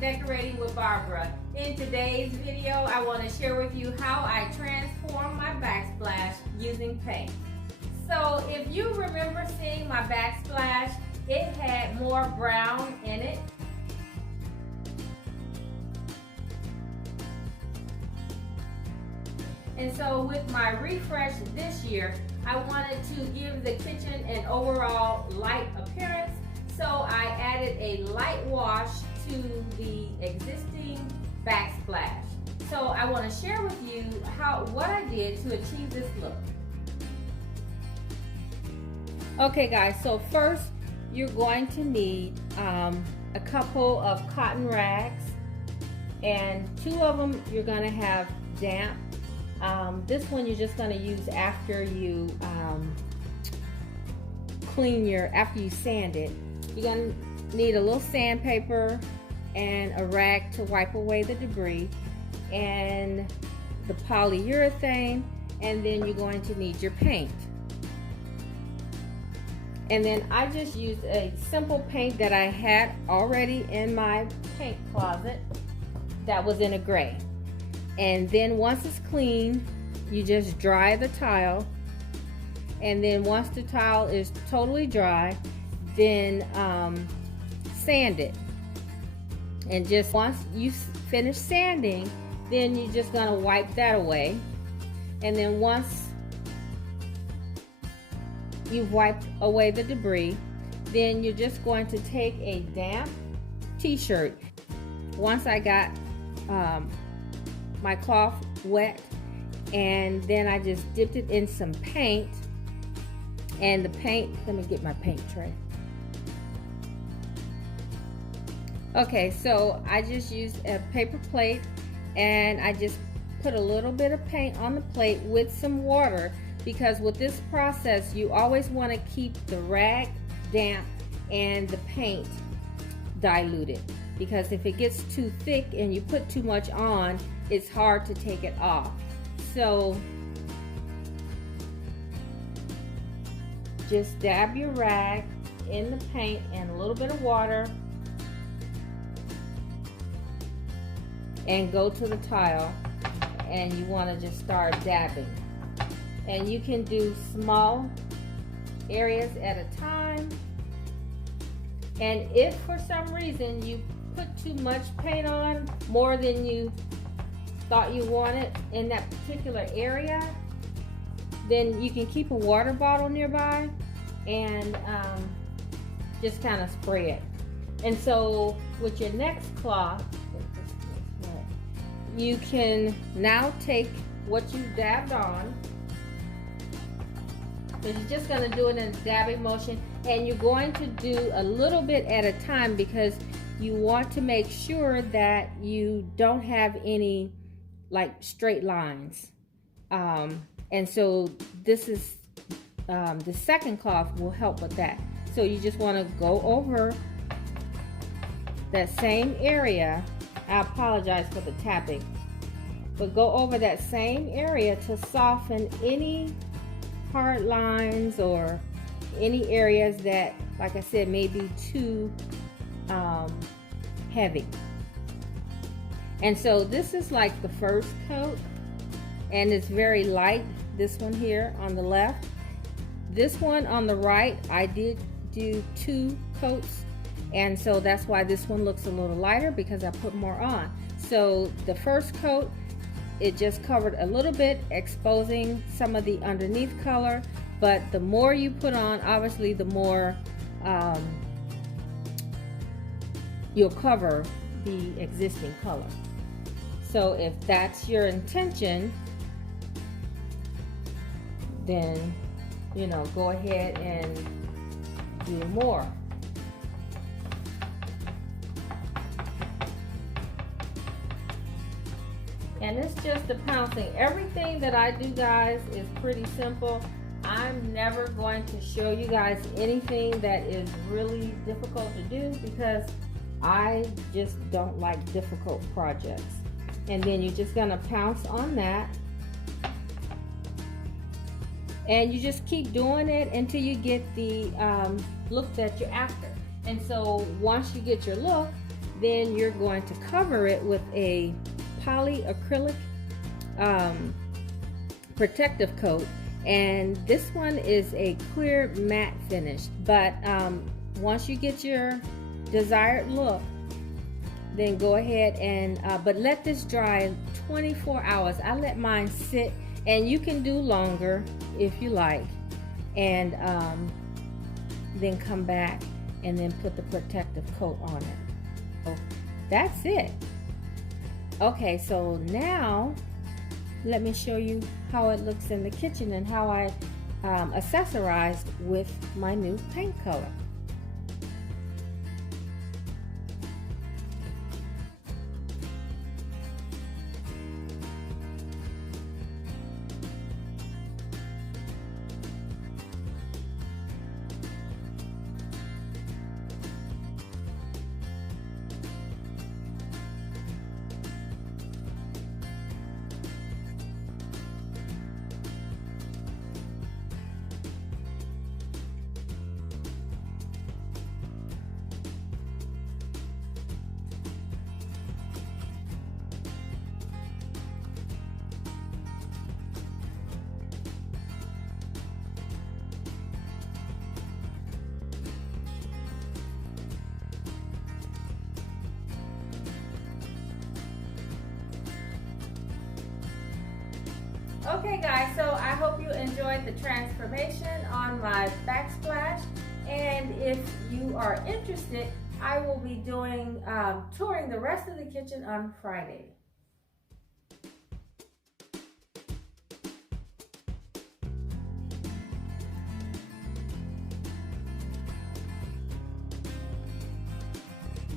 Decorating with Barbara. In today's video, I want to share with you how I transform my backsplash using paint. So if you remember seeing my backsplash, it had more brown in it. And so with my refresh this year, I wanted to give the kitchen an overall light appearance. So I added a light wash to the existing backsplash. So I want to share with you what I did to achieve this look. Okay guys, so first you're going to need a couple of cotton rags, and 2 of them you're going to have damp. This one you're just going to use after you after you sand it. You're going to need a little sandpaper and a rag to wipe away the debris, and the polyurethane, and then you're going to need your paint. And then I just used a simple paint that I had already in my paint closet that was in a gray. And then once it's clean, you just dry the tile, and then once the tile is totally dry, then sand it. And just once you finish sanding, then you're just gonna wipe that away. And then once you've wiped away the debris, then you're just going to take a damp t-shirt. Once I got my cloth wet, and then I just dipped it in some paint, and the paint, let me get my paint tray. Okay, so I just used a paper plate, and I just put a little bit of paint on the plate with some water, because with this process you always want to keep the rag damp and the paint diluted, because if it gets too thick and you put too much on, it's hard to take it off. So just dab your rag in the paint and a little bit of water, and go to the tile, and you want to just start dabbing. And you can do small areas at a time. And if for some reason you put too much paint on, more than you thought you wanted in that particular area, then you can keep a water bottle nearby and just kind of spray it. And so with your next cloth, you can now take what you dabbed on. So you're just going to do it in a dabbing motion, and you're going to do a little bit at a time, because you want to make sure that you don't have any like straight lines. And so this is the second cloth will help with that. So you just want to go over that same area. I apologize for the tapping, but go over that same area to soften any hard lines or any areas that, like I said, may be too heavy. And so this is like the first coat, and it's very light, this one here on the left. This one on the right, I did do 2 coats, and so that's why this one looks a little lighter, because I put more on. So the first coat, it just covered a little bit, exposing some of the underneath color, but the more you put on, obviously the more you'll cover the existing color. So if that's your intention, then go ahead and do more. And it's just the pouncing. Everything that I do, guys, is pretty simple. I'm never going to show you guys anything that is really difficult to do, because I just don't like difficult projects. And then you're just gonna pounce on that, and you just keep doing it until you get the look that you're after. And so once you get your look, then you're going to cover it with a polyacrylic protective coat, and this one is a clear matte finish. But once you get your desired look, then go ahead and but let this dry 24 hours. I let mine sit, and you can do longer if you like, and then come back and then put the protective coat on it. So that's it. Okay, so now let me show you how it looks in the kitchen and how I accessorized with my new paint color. Okay guys, so I hope you enjoyed the transformation on my backsplash, and if you are interested, I will be doing touring the rest of the kitchen on Friday.